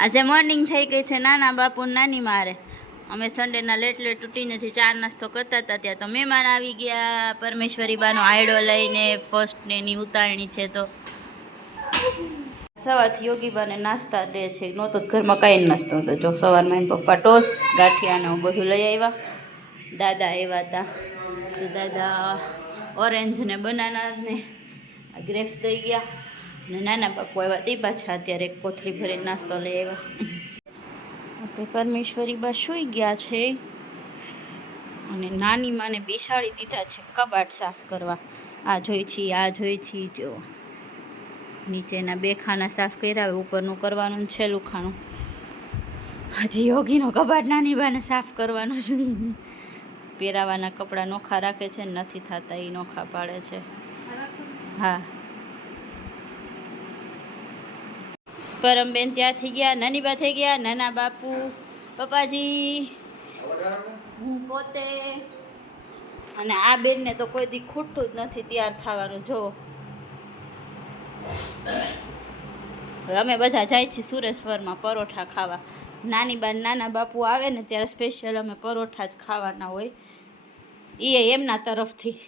આજે મોર્નિંગ થઈ ગઈ છે નાના બાપુ નાની મારે. અમે સન્ડેના લેટ લેટ ઉઠીને જે ચાર નાસ્તો કરતા હતા ત્યાં તો મહેમાન આવી ગયા, પરમેશ્વરી બાનો આયડો લઈને ફર્સ્ટ ને એની ઉતારણી છે તો. સવારથી યોગી બાને નાસ્તા દે છે નહોતો ઘરમાં કાંઈ નાસ્તો હતો જો સવારમાં એમ પપ્પા ટોસ ગાંઠિયાને હું બધું લઈ આવ્યા. દાદા આવ્યા હતા. દાદા ઓરેન્જ ને બનાના ને ગ્રેપ્સ દઈ ગયા. ને નાના બાપુ આવ્યા તે પાછા અત્યારે કોથળી ભરીને નાસ્તો લઈ આવ્યા. આપણે પરમેશ્વરી બા સૂઈ ગયા છે અને નાની માને બેસાડી દીધા છે કબાટ સાફ કરવા. આ જોઈ છી, આ જોઈ છી, જો. નીચેના બે ખાના સાફ કર્યા ઉપરનું કરવાનું છેલ્લું ખાનું હજી યોગીનો કબાટ નાની બાને સાફ કરવાનું છે. પહેરાવાના કપડાં નોખા રાખે છે નથી થતા એ નોખા પાડે છે. હા. પરમબેન ત્યાંથી ગયા, નાની બા થઈ ગયા, નાના બાપુ, પપ્પાજી. હું પોતે. અને આ બેનને તો કોઈ દી ખૂટતું જ નથી તૈયાર થવાનું, જો. અમે બધા જાય છીએ સુરેશ્વરમાં પરોઠા ખાવા. નાની બા નાના બાપુ આવે ને ત્યારે સ્પેશિયલ અમે પરોઠા જ ખાવાના હોય. એ એમના તરફથી.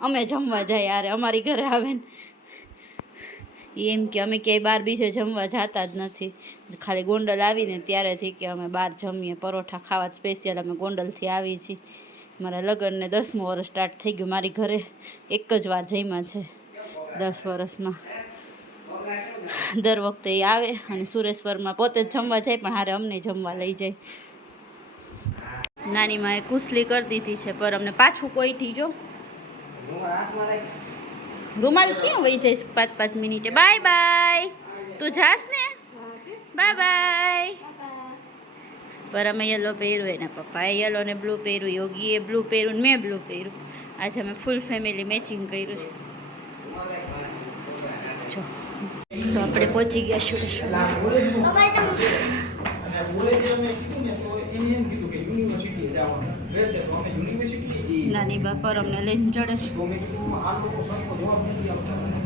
અમે જમવા જાય યારે અમારી ઘરે આવે ને. એમ કે અમે ક્યાંય બહાર બીજે જમવા જતા જ નથી. ખાલી ગોંડલ આવીને ત્યારે જ કે અમે બહાર જમીએ, પરોઠા ખાવા સ્પેશિયલ અમે ગોંડલથી આવી છીએ. મારા લગ્નને દસમું વર્ષ સ્ટાર્ટ થઈ ગયું, મારી ઘરે એક જ વાર જમ્યા છે દસ વર્ષમાં. દર વખતે એ આવે અને સુરેશ્વરમાં પોતે જ જમવા જાય, પણ હારે અમને જમવા લઈ જાય. નાની માએ કુસલી કરી દીધી છે, પર અમને પાછું કોઈથી જો રૂમાલ ક્યાં વહી જઈશ પાંચ પાંચ મિનિટે? Bye bye. તું જાસ ને? Bye bye. પર અમે યલો પહેર્યું, એના પપ્પાએ યલો ને બ્લુ પહેર્યું, યોગીએ બ્લુ પહેર્યું ને મેં બ્લુ પહેર્યું. આજે અમે ફૂલ ફેમિલી મેચિંગ કર્યું છે. જો, તો આપણે પહોંચી ગયા સુરેશ્વર નાની બાપર અમને લઈને ચડે છે.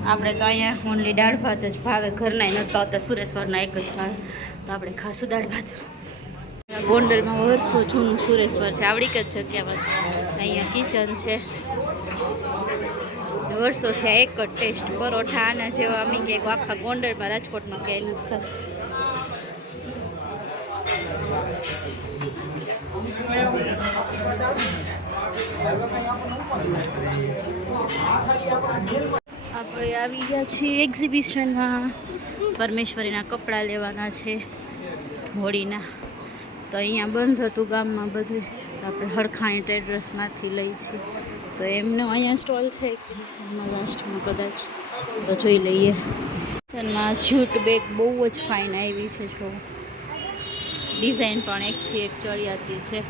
આપણે તો અહીંયા ઓનલી દાળ ભાત જ ભાવે ઘરના નહોતા હોતા સુરેશ્વરના એક જ ભાવે. તો આપણે ખાસું દાળ ભાત. ગોંડલમાં વર્ષો જૂનું સુરેશ્વર છે, આવડી જ જગ્યામાં છે. અહીંયા કિચન છે. વર્ષોથી આ એક જ ટેસ્ટ પરોઠા આના જેવા અમે ક્યાંક આખા ગોંડલમાં, રાજકોટમાં ક્યાંય નથી ખાતા. આપણે આવી ગયા છીએ એક્ઝિબિશનમાં પરમેશ્વરીના કપડાં લેવાના છે, હોળીના. તો અહીંયા બંધ હતું ગામમાં બધું. તો આપણે હરખાણી ટ્રેડર્સમાંથી લઈ છીએ. તો એમનો અહીંયા સ્ટોલ છે એક્ઝિબિશનમાં લાસ્ટમાં કદાચ. તો જોઈ લઈએ. એક્ઝિબિશનમાં જ્યુટ બેગ બહુ જ ફાઇન આવી છે, જો. ડિઝાઇન પણ એકથી એક ચડિયાતી છે.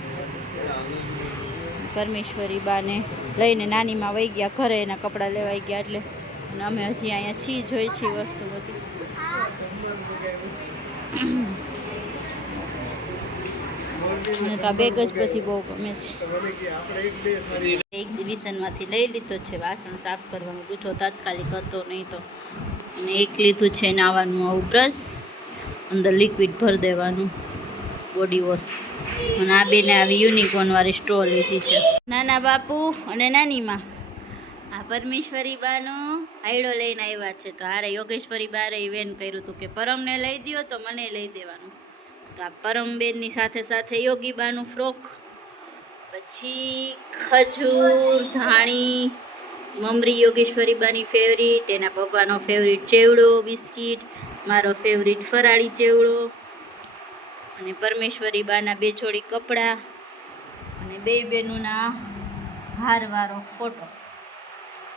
પરમેશ્વરી બાને લઈને નાનીમાં વહી ગયા, ઘરે એના કપડાં લેવાઈ ગયા એટલે અમે હજી અહીંયા છી જોઈ છીએ વસ્તુ બધી. મને તો આ બેગ જ બધી બહુ ગમે છે. એક્ઝિબિશનમાંથી લઈ લીધો છે, વાસણ સાફ કરવાનું પૂછો તાત્કાલિક હતો નહીં તો. અને એક લીધું છે નાવાનું આવું બ્રશ અંદર લિક્વિડ ભરી દેવાનું. બોડી વોશ અને આ બેને આવી યુનિકોર્ન વાળી સ્ટોલ લીધી છે. નાના બાપુ અને નાની માં. આ પરમેશ્વરી બાનો આયડો લઈને આવ્યા છે. તો હારે યોગેશ્વરી બારે ઇવેન કર્યું હતું કે પરમને લઈ દ્યો તો મને લઈ દેવાનું. તો આ પરમબેનની સાથે સાથે યોગી બાનું ફ્રોક, પછી ખજૂર, ધાણી, મમરી યોગેશ્વરી બાની ફેવરિટ એના પપ્પાનો ફેવરિટ ચેવડો, બિસ્કિટ, મારો ફેવરિટ ફરાળી ચેવડો. અને પરમેશ્વરી બાના બે જોડી કપડાં અને બે બેનુંના હારવાળો ફોટો.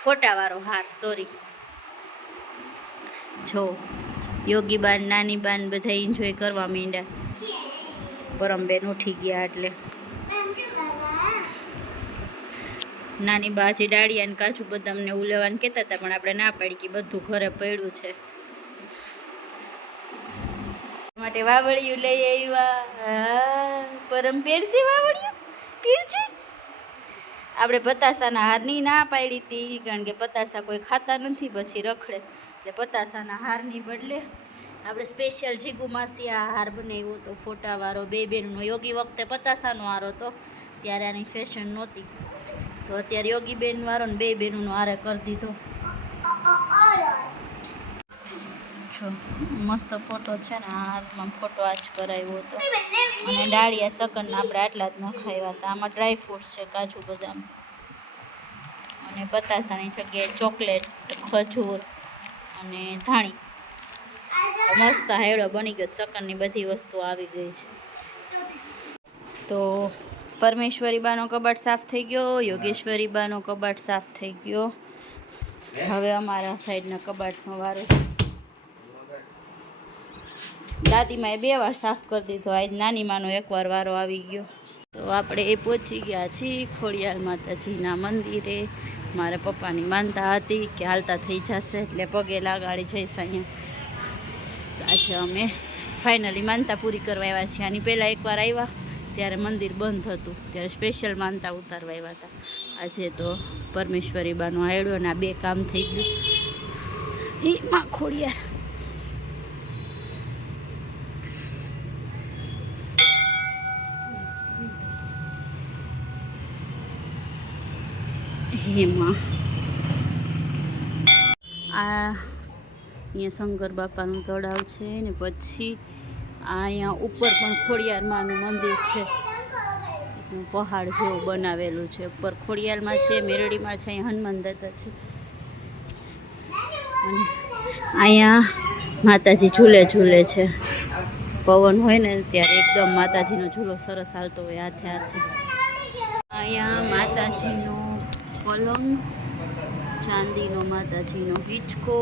ફોટાવાળો હાર સોરી જો યોગી બાન નાની બાન બધા એન્જોય કરવા માંડ્યા. પરમબેન ઉઠી ગયા એટલે. નાની બાજી ડાળિયા અને કાજુ બદામને એવું લેવાનું કહેતા હતા, પણ આપણે ના પાડી કે બધું ઘરે પડ્યું છે. માટે વાવડિયું લઈ આવ્યા. પરમ પહેરશે વાવડિયું પહેરશે આપણે પતાસાના હારની ના પાડી હતી કારણ કે પતાસા કોઈ ખાતા નથી, પછી રખડે. એટલે પતાસાના હારની બદલે આપણે સ્પેશિયલ જીગુ માસી આ હાર બનાવ્યો હતો ફોટાવાળો બે બેનનો. યોગી વખતે પતાસાનો હાર હતો, ત્યારે આની ફેશન નહોતી. તો અત્યારે યોગી બેનવાળો ને બે બહેનોનો હારે કરી દીધો. જો મસ્ત ફોટો છે ને હાથમાં ફોટો આજ કરાવ્યો હતો. અને ડાળિયા સકનના આપણે આટલા જ નખાવ્યા હતા. આમાં ડ્રાય ફ્રૂટ્સ છે કાજુ બદામ. અને પતાસાની જગ્યાએ ચોકલેટ, ખજૂર અને ધાણી. મસ્ત હાયડો બની ગયો. સકનની બધી વસ્તુ આવી ગઈ છે. તો પરમેશ્વરી બાનો કબાટ સાફ થઈ ગયો, યોગેશ્વરી બાનો કબાટ સાફ થઈ ગયો. હવે અમારા સાઈડના કબાટનો વારો છે. દાદીમાએ બે વાર સાફ કરી દીધો. આજ નાની માનો એકવાર વારો આવી ગયો. તો આપણે એ પહોંચી ગયા છીએ ખોડિયાર માતાજીના મંદિરે. મારા પપ્પાની માનતા હતી કે હાલતા થઈ જશે એટલે પગે લાગાડી જઈશ અહીંયા. આજે અમે ફાઇનલી માનતા પૂરી કરવા આવ્યા છીએ. આની પહેલાં એકવાર આવ્યા, ત્યારે મંદિર બંધ હતું. ત્યારે સ્પેશિયલ માનતા ઉતારવા આવ્યા હતા. આજે તો પરમેશ્વરી બાનું આયડો અને આ બે કામ થઈ ગયું. એ માં ખોડિયાર. હેમાં. આ અહીંયા શંકર બાપાનું તળાવ છે ને પછી આ અહીંયા ઉપર પણ ખોડિયારમાંનું મંદિર છે. પહાડ જેવું બનાવેલું છે. ઉપર ખોડિયારમાં છે, મેરડીમાં છે અહીંયા હનુમાન દાદા છે. અને અહીંયા માતાજી ઝૂલે ઝૂલે છે. પવન હોય ને ત્યારે એકદમ માતાજીનો ઝૂલો સરસ હાલતો હોય હાથે હાથે. અહીંયા માતાજીનો પલંગ ચાંદીનો માતાજીનો હિંચકો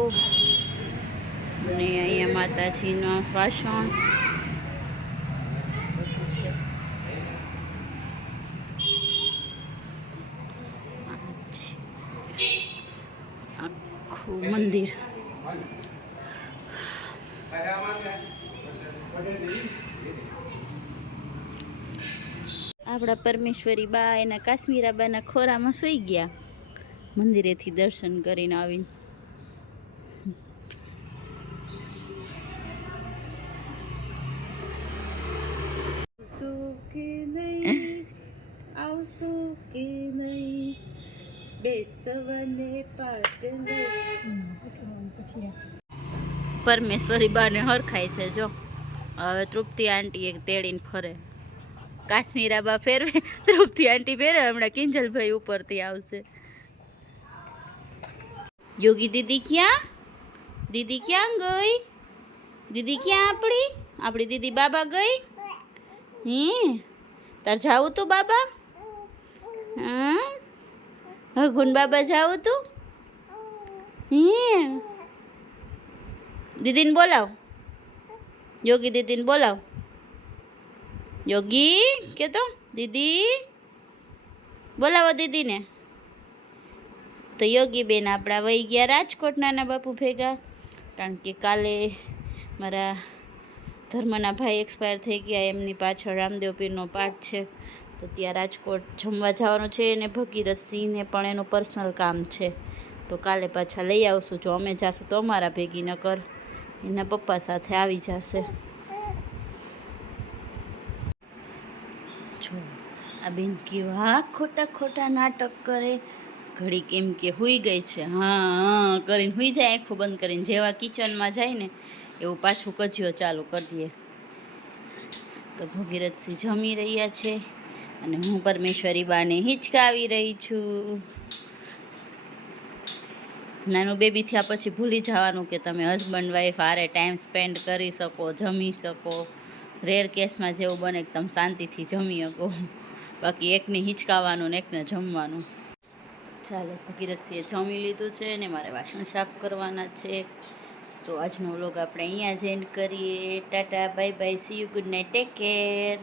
અને અહીંયા માતાજીનો વાસણ. છે. આખું મંદિર. આપણા પરમેશ્વરી બા એના કાશ્મીરાબાના ખોરામાં સૂઈ ગયા. મંદિરેથી દર્શન કરીને આવીને. આવશું કે નહીં? આવશું કે નહીં? બેસવને પરમેશ્વરી બાને હરખાય છે જો. હવે તૃપ્તિ આંટી એક તેડીને ફરે. કાશ્મીરા બા ફેરવે, તૃપ્તિ આંટી ફેરવે, હમણાં કિંજલભાઈ ઉપરથી આવશે. યોગી દીદી ક્યાં? દીદી ક્યાં ગઈ? દીદી ક્યાં આપણી? આપણી દીદી બાબા ગઈ? હે? તાર જાવું તું બાબા? હા બાબા જાવું તું? હે? દીદીને બોલાવ. યોગી દીદીને બોલાવ. યોગી કે તો દીદી? બોલાવો દીદીને. તો યોગી બેન આપણા વહી ગયા રાજકોટ નાના બાપુ ભેગા. કારણ કે કાલે મારા ધર્મના ભાઈ એક્સપાયર થઈ ગયા, એમની પાછળ રામદેવ પીરનો પાઠ છે. તો ત્યાં રાજકોટ જમવા જવાનું છે અને ભગીરથ સિંહને પણ એનું પર્સનલ કામ છે. તો કાલે પાછા લઈ આવશું. જો અમે જાશું તો અમારા ભેગી નકર. એના પપ્પા સાથે આવી જશે જો આ બેન કેવા ખોટા ખોટા નાટક કરે. ઘડી કેમ કે હુઈ ગઈ છે. હા હા, કરીને હુઈ જાય, આંખો બંધ કરીને. જેવા કિચનમાં જાય ને, એવું પાછું કજિયો ચાલુ કરી દઈએ તો ભગીરથસિંહ જમી રહ્યા છે અને હું પરમેશ્વરી બાને હિંચકાવી રહી છું. નાનું બેબી થયા પછી ભૂલી જવાનું કે તમે હસબન્ડ વાઈફ, હારે ટાઈમ સ્પેન્ડ કરી શકો, જમી શકો. રેર કેસમાં જેવું બને તમે શાંતિથી જમી શકો. બાકી એકને હિંચકાવાનું ને એકને જમવાનું. ચાલો, ભગીરથસિંહે જમી લીધું છે ને મારે વાસણ સાફ કરવાના છે. તો આજનો વ્લોગ આપણે અહીંયા જ એન્ડ કરીએ. Tata bye bye see you good night take care